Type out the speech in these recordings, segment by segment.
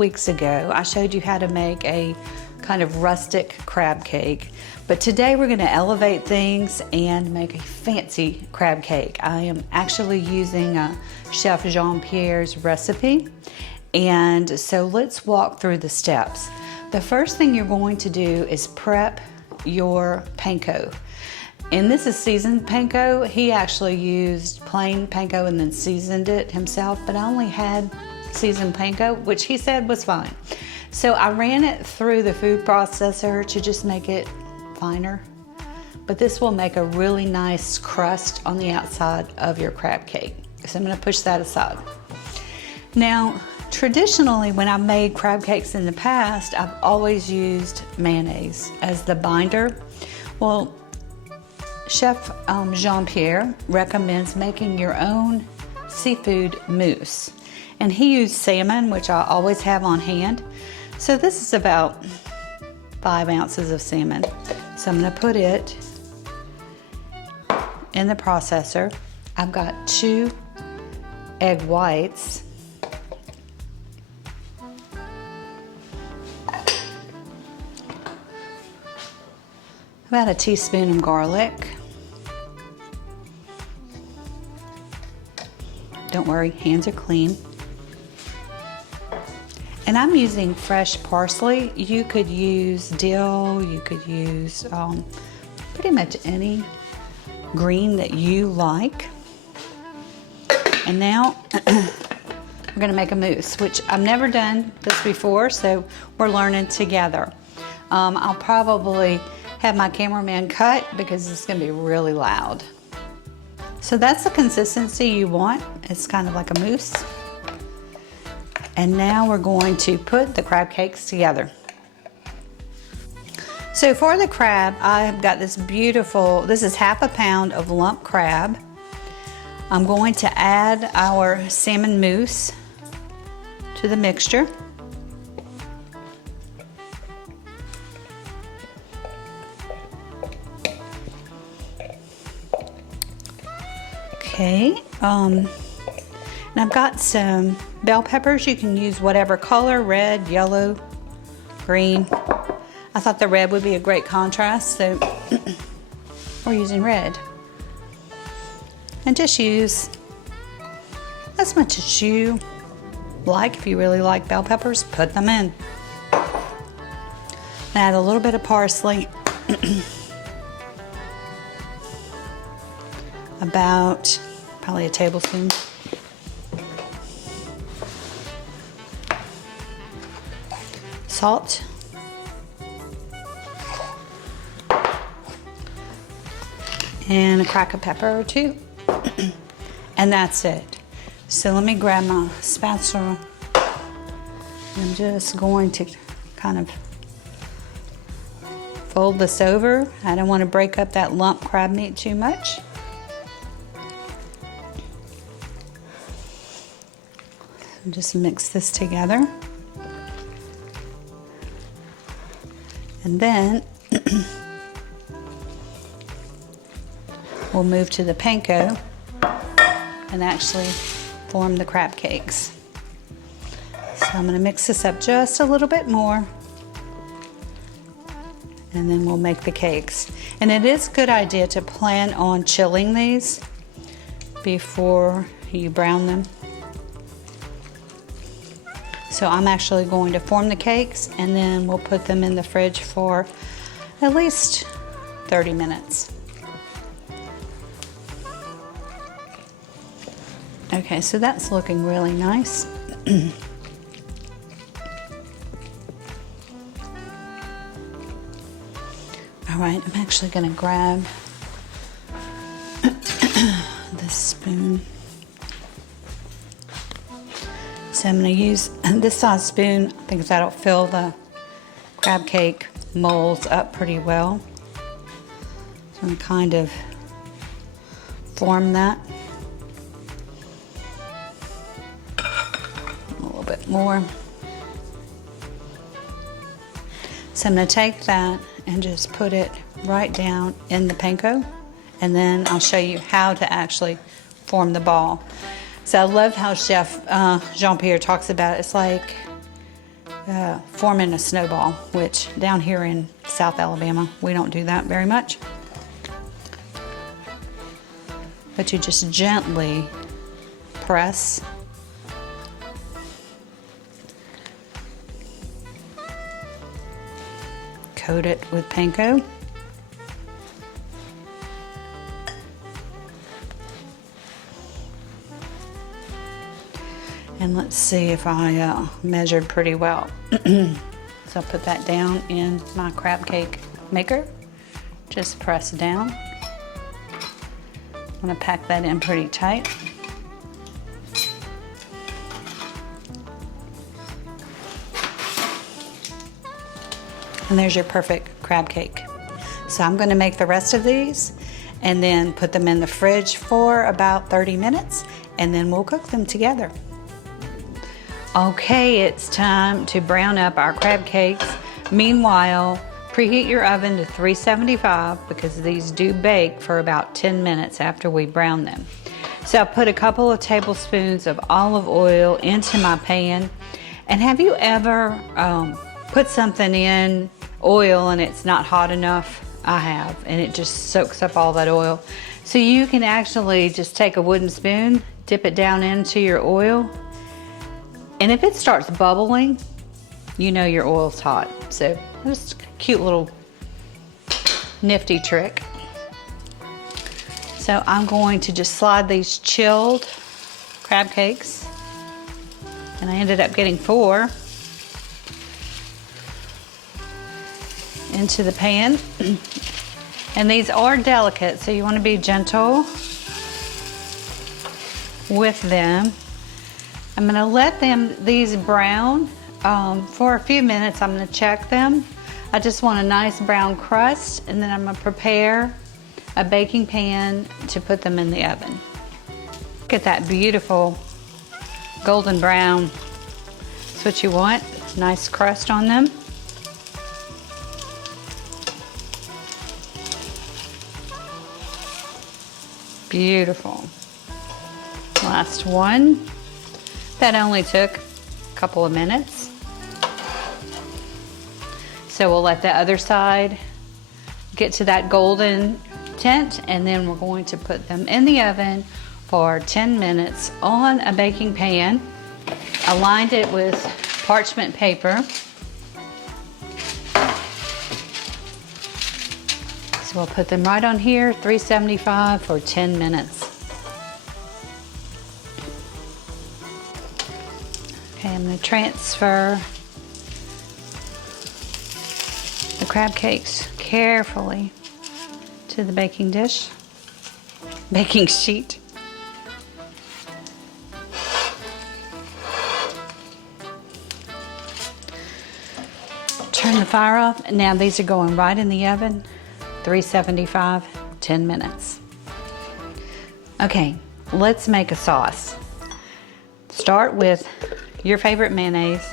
weeks ago, I showed you how to make a kind of rustic crab cake. But today we're gonna elevate things and make a fancy crab cake. I am actually using Chef Jean-Pierre's recipe. And so let's walk through the steps. The first thing you're going to do is prep your panko. And this is seasoned panko. He actually used plain panko and then seasoned it himself, but I only had seasoned panko, which he said was fine. So I ran it through the food processor to just make it finer. But this will make a really nice crust on the outside of your crab cake. So I'm gonna push that aside. Now, traditionally, when I've made crab cakes in the past, I've always used mayonnaise as the binder. Well, Chef Jean-Pierre recommends making your own seafood mousse. And he used salmon, which I always have on hand. So this is about 5 ounces of salmon. So I'm gonna put it in the processor. I've got 2 egg whites. About a teaspoon of garlic. Don't worry, hands are clean. And I'm using fresh parsley. You could use dill, you could use pretty much any green that you like. And now we're gonna make a mousse, which I've never done this before, so we're learning together. I'll probably have my cameraman cut because it's gonna be really loud. So that's the consistency you want. It's kind of like a mousse. And now we're going to put the crab cakes together. So for the crab, I've got this beautiful, this is half a pound of lump crab. I'm going to add our salmon mousse to the mixture. Okay, and I've got some bell peppers. You can use whatever color, red, yellow, green. I thought the red would be a great contrast, so we're using red. And just use as much as you like. If you really like bell peppers, put them in. Add a little bit of parsley. About probably a tablespoon. Salt. And a crack of pepper or 2. And that's it. So let me grab my spatula. I'm just going to kind of fold this over. I don't want to break up that lump crab meat too much. Just mix this together. And then we'll move to the panko and actually form the crab cakes. So I'm going to mix this up just a little bit more, and then we'll make the cakes. And it is a good idea to plan on chilling these before you brown them. So I'm actually going to form the cakes and then we'll put them in the fridge for at least 30 minutes. Okay, so that's looking really nice. All right, I'm actually gonna grab this spoon. So I'm going to use this size spoon. I think that'll fill the crab cake molds up pretty well. So I'm going to kind of form that. A little bit more. So I'm going to take that and just put it right down in the panko, and then I'll show you how to actually form the ball. So I love how Chef Jean-Pierre talks about it. It's like forming a snowball, which down here in South Alabama, we don't do that very much. But you just gently press. Coat it with Panko. And let's see if I measured pretty well. So I'll put that down in my crab cake maker. Just press down. I'm gonna pack that in pretty tight. And there's your perfect crab cake. So I'm gonna make the rest of these and then put them in the fridge for about 30 minutes, and then we'll cook them together. Okay, it's time to brown up our crab cakes. Meanwhile, preheat your oven to 375 because these do bake for about 10 minutes after we brown them. So I put a couple of tablespoons of olive oil into my pan. And have you ever put something in oil and it's not hot enough? I have, and it just soaks up all that oil. So you can actually just take a wooden spoon, dip it down into your oil, and if it starts bubbling, you know your oil's hot. So just a cute little nifty trick. So I'm going to just slide these chilled crab cakes, and I ended up getting 4, into the pan. And these are delicate, so you want to be gentle with them. I'm going to let these brown for a few minutes. I'm going to check them. I just want a nice brown crust, and then I'm going to prepare a baking pan to put them in the oven. Look at that beautiful golden brown. That's what you want. Nice crust on them. Beautiful. Last one. That only took a couple of minutes. So we'll let the other side get to that golden tint, and then we're going to put them in the oven for 10 minutes on a baking pan. I lined it with parchment paper. So we'll put them right on here, 375 for 10 minutes. Okay, I'm going to transfer the crab cakes carefully to the baking sheet. Turn the fire off, and now these are going right in the oven, 375, 10 minutes. Okay, let's make a sauce. Start with your favorite mayonnaise,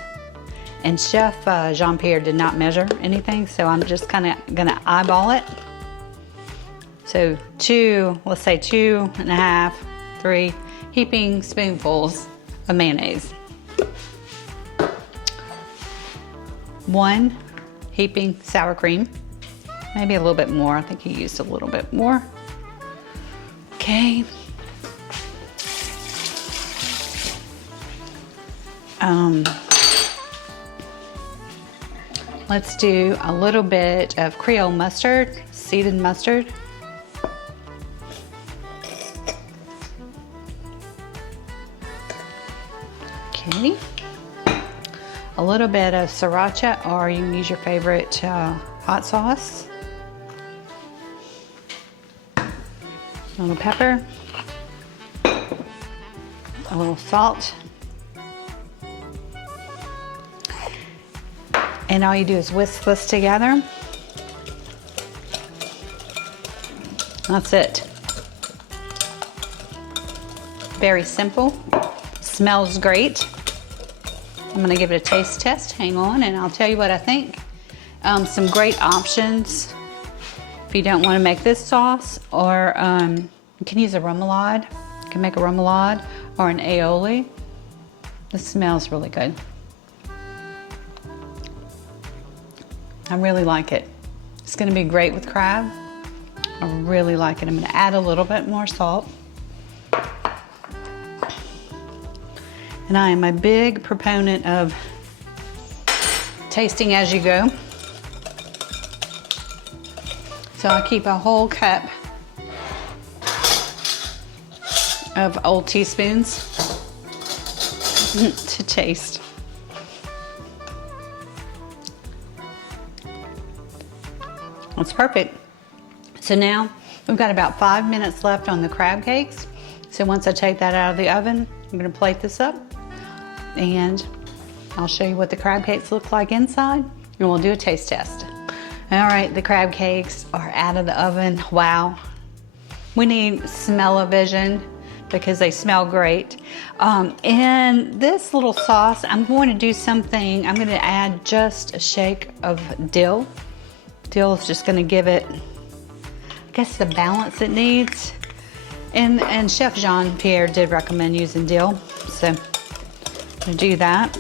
and Chef Jean-Pierre did not measure anything, so I'm just kind of gonna eyeball it. So let's say 2.5, 3 heaping spoonfuls of mayonnaise. 1 heaping sour cream, maybe a little bit more. I think he used a little bit more. Okay. Let's do a little bit of Creole mustard, seeded mustard. Okay. A little bit of sriracha, or you can use your favorite hot sauce. A little pepper. A little salt. And all you do is whisk this together. That's it. Very simple. Smells great. I'm gonna give it a taste test. Hang on, and I'll tell you what I think. Some great options if you don't want to make this sauce, or you can use a remoulade. You can make a remoulade or an aioli. This smells really good. I really like it. It's gonna be great with crab. I really like it. I'm gonna add a little bit more salt. And I am a big proponent of tasting as you go. So I keep a whole cup of old teaspoons to taste. That's perfect. So now we've got about 5 minutes left on the crab cakes. So once I take that out of the oven, I'm gonna plate this up and I'll show you what the crab cakes look like inside and we'll do a taste test. All right, the crab cakes are out of the oven. Wow. We need smell-o-vision because they smell great. In this little sauce, I'm going to do something, I'm gonna add just a shake of dill. Dill is just gonna give it, I guess, the balance it needs. And Chef Jean-Pierre did recommend using dill, so I'm gonna do that.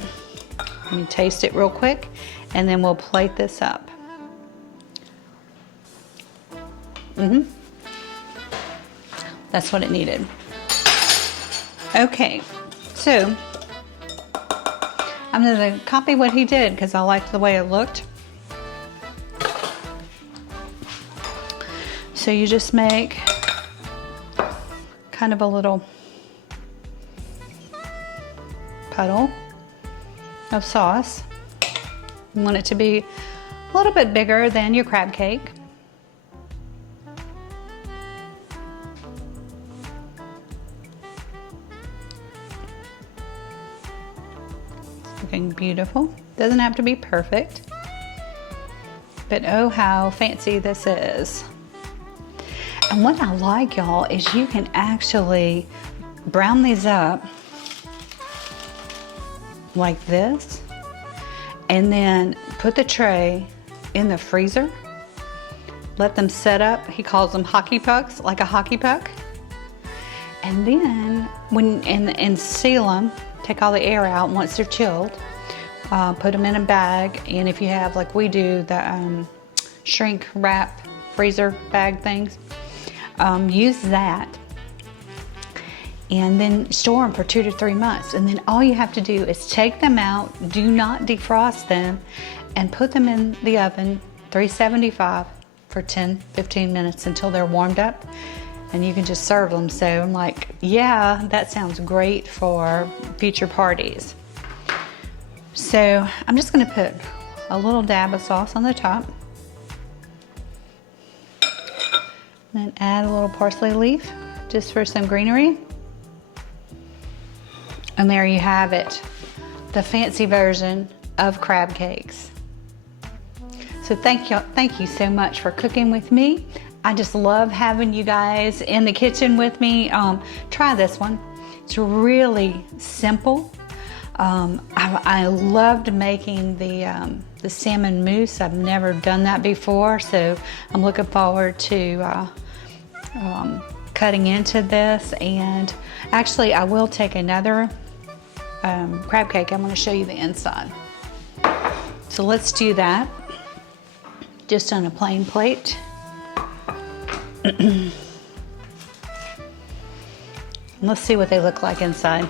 Let me taste it real quick, and then we'll plate this up. That's what it needed. Okay, so I'm gonna copy what he did because I liked the way it looked. So you just make kind of a little puddle of sauce. You want it to be a little bit bigger than your crab cake. It's looking beautiful. Doesn't have to be perfect, but oh how fancy this is. And what I like, y'all, is you can actually brown these up like this and then put the tray in the freezer. Let them set up. He calls them hockey pucks, like a hockey puck. And then and seal them, take all the air out once they're chilled. Put them in a bag, and if you have, like we do, the shrink wrap freezer bag things, use that and then store them for 2 to 3 months. And then all you have to do is take them out, do not defrost them, and put them in the oven, 375 for 10-15 minutes until they're warmed up, and you can just serve them. So I'm like, yeah, that sounds great for future parties. So I'm just gonna put a little dab of sauce on the top. Then add a little parsley leaf just for some greenery. And there you have it, the fancy version of crab cakes. So thank you so much for cooking with me. I just love having you guys in the kitchen with me. Try this one. It's really simple. I loved making the salmon mousse. I've never done that before, so I'm looking forward to cutting into this. And actually, I will take another crab cake. I'm going to show you the inside. So let's do that, just on a plain plate. Let's see what they look like inside.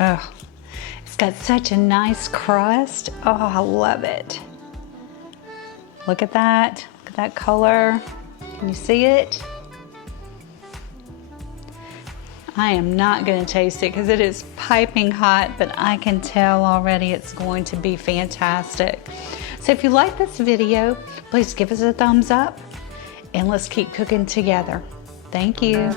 Oh, it's got such a nice crust. Oh, I love it. Look at that. Look at that color. Can you see it? I am not going to taste it because it is piping hot, but I can tell already it's going to be fantastic. So if you like this video, please give us a thumbs up and let's keep cooking together. Thank you.